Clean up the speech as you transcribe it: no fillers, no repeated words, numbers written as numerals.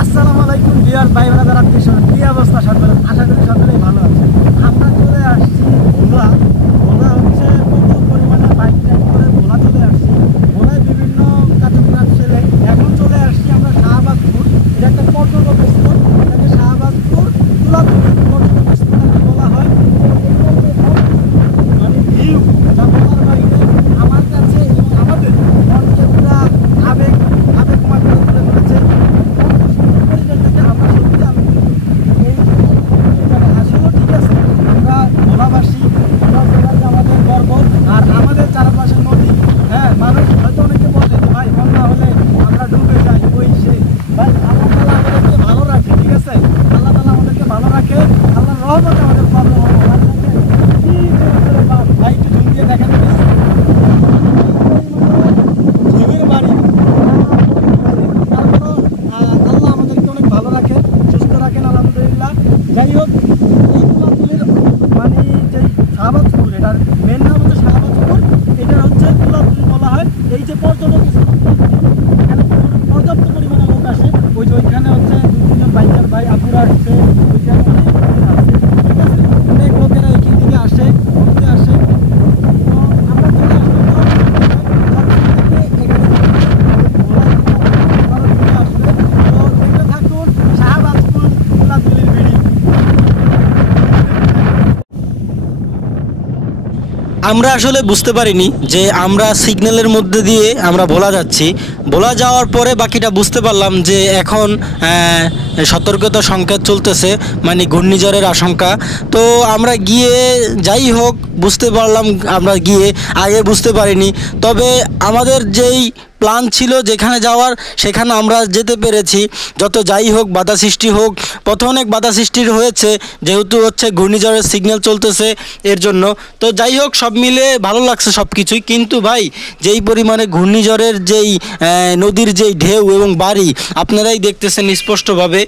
আসসালামু আলাইকুম ডিয়ার ভাই বোনেরা, কি অবস্থা সকলের? আশা করি সকলেই ভালো আছে। আমরা চলে আসছি ভোলা। ভোলা হচ্ছে প্রচুর পরিমাণে বাইক রাইড করে ভোলা চলে আসছি। ভোলায় বিভিন্ন কার্যক্রম ছেলে এখন চলে আসছি আমরা শাহবাজপুর। এটা একটা পর্যটক স্পট, এটাকে শাহবাজপুর তুলাতুলি পর্যটক স্পট বলা হয়। মানে ভিউ যা বলার বাইরে আমার কাছে এবং আমাদের মনকে পুরা আবেগ আবেগময় করে তুলে ধরেছে। আর আমাদের চারপাশের নদী, হ্যাঁ, মানুষ হয়তো অনেকে বলে যে ভাই বন্যা হলে আমরা ডুবে যাই, ওই সেই। ভাই আল্লাহ তাআলা আমাদেরকে ভালো রাখে, ঠিক আছে? আল্লাহ তাআলা আমাদেরকে ভালো রাখে, আল্লাহর রহমতে আমাদের প্রবলেম হবে না। ভাই একটু জুম দিয়ে দেখেন প্লিজ। ঝিমির বাড়ি, তারপরও আল্লাহ আমাদেরকে অনেক ভালো রাখেন, সুস্থ রাখেন, আলহামদুলিল্লাহ। যাই হোক, এই তুলাতুলির মানে যে শাহবাজপুর, এটার মেন নাম হচ্ছে শাহবাজপুর, এটা হচ্ছে তুলাতুলি বলা হয়। এই যে পর্যটক এখানে পর্যাপ্ত পরিমাণে লোক আসে। ওই যে ওইখানে হচ্ছে বিভিন্ন বাইকার ভাই আপুরা আসছে, ওইখানে আছে, ঠিক আছে? অনেক লোকেরা এখান থেকে আসে, ঘুরতে আসে। তো আমরা চলে আসবো আসবে। তো দেখতে থাকুন শাহবাজপুর তুলাতুলির ভিডিও। আমরা আসলে বুঝতে পারিনি যে আমরা সিগন্যালের মধ্যে দিয়ে আমরা ভোলা যাচ্ছি। ভোলা যাওয়ার পরে বাকিটা বুঝতে পারলাম যে এখন সতর্কতা সংকেত চলতেছে, মানে ঘূর্ণিঝড়ের আশঙ্কা। তো আমরা গিয়ে যাই হোক বুঝতে পারলাম, আমরা গিয়ে আগে বুঝতে পারিনি। তবে আমাদের যেই প্ল্যান ছিল যেখানে যাওয়ার, সেখানে আমরা যেতে পেরেছি। যত যাই হোক, বাধা সৃষ্টি হোক, পথে অনেক বাধা সৃষ্টির হয়েছে যেহেতু হচ্ছে ঘূর্ণিঝড়ের সিগন্যাল চলতেছে এর জন্য। তো যাই হোক, সব মিলে ভালো লাগছে সব কিছুই। কিন্তু ভাই, যেই পরিমাণে ঘূর্ণিঝড়ের যেই নদীর যেই ঢেউ এবং বাড়ি আপনারাই দেখতেছেন স্পষ্টভাবে।